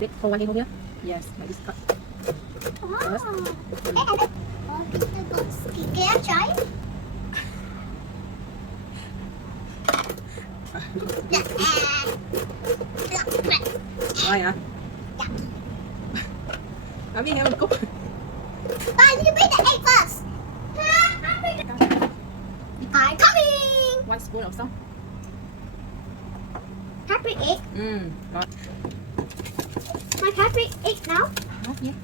Wait, hold one here. Yes, like this cut. First. Can I try? Rồi hả? Làm gì hả mình cút? But you beat the egg first. I'm coming. One spoon of salt. Happy egg. Rồi. My happy egg now. Not yet.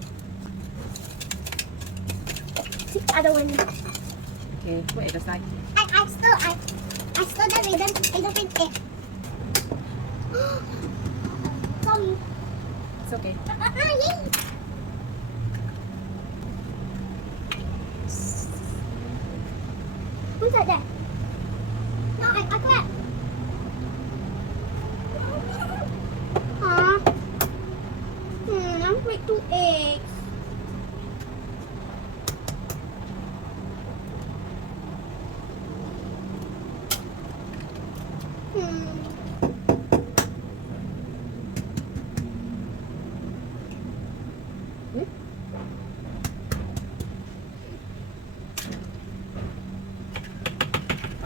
Other one. Okay, put it aside. I still the rhythm. I don't think egg. Mommy. It's okay. Yay. Who's that there? No, I can't. I'm with 2 eggs.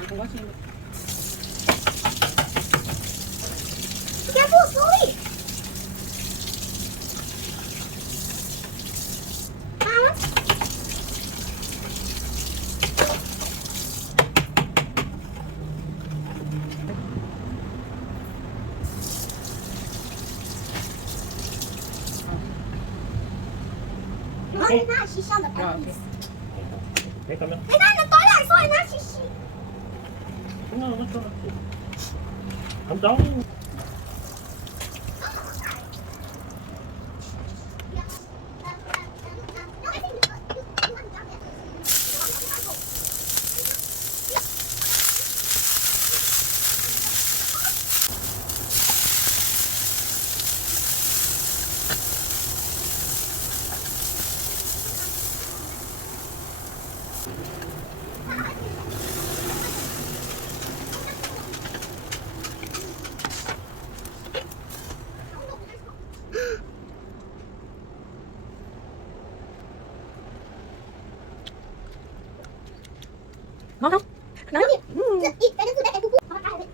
Còn quá xin. Careful, slowly. Mommy, now she's on the Rồi, bed. ok. Thế cầm lên. Hey, now the toilet, so now she's. Nó không trống. Ngon không? Nói đi. Eat better food than egg. I have it.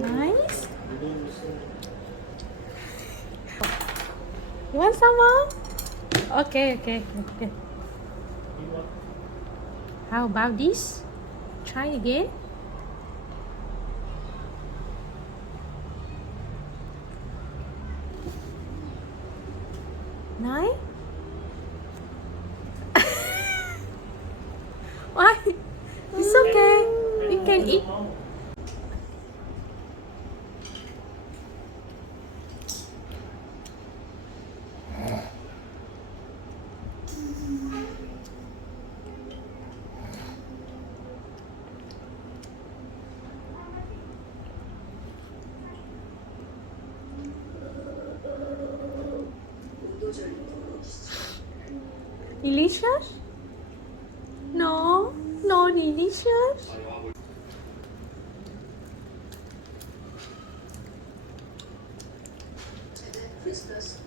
Nice. You want some more? Okay. How about this? Try again. Nice. Why? It's okay. You can eat. Delicious? No, delicious. Christmas,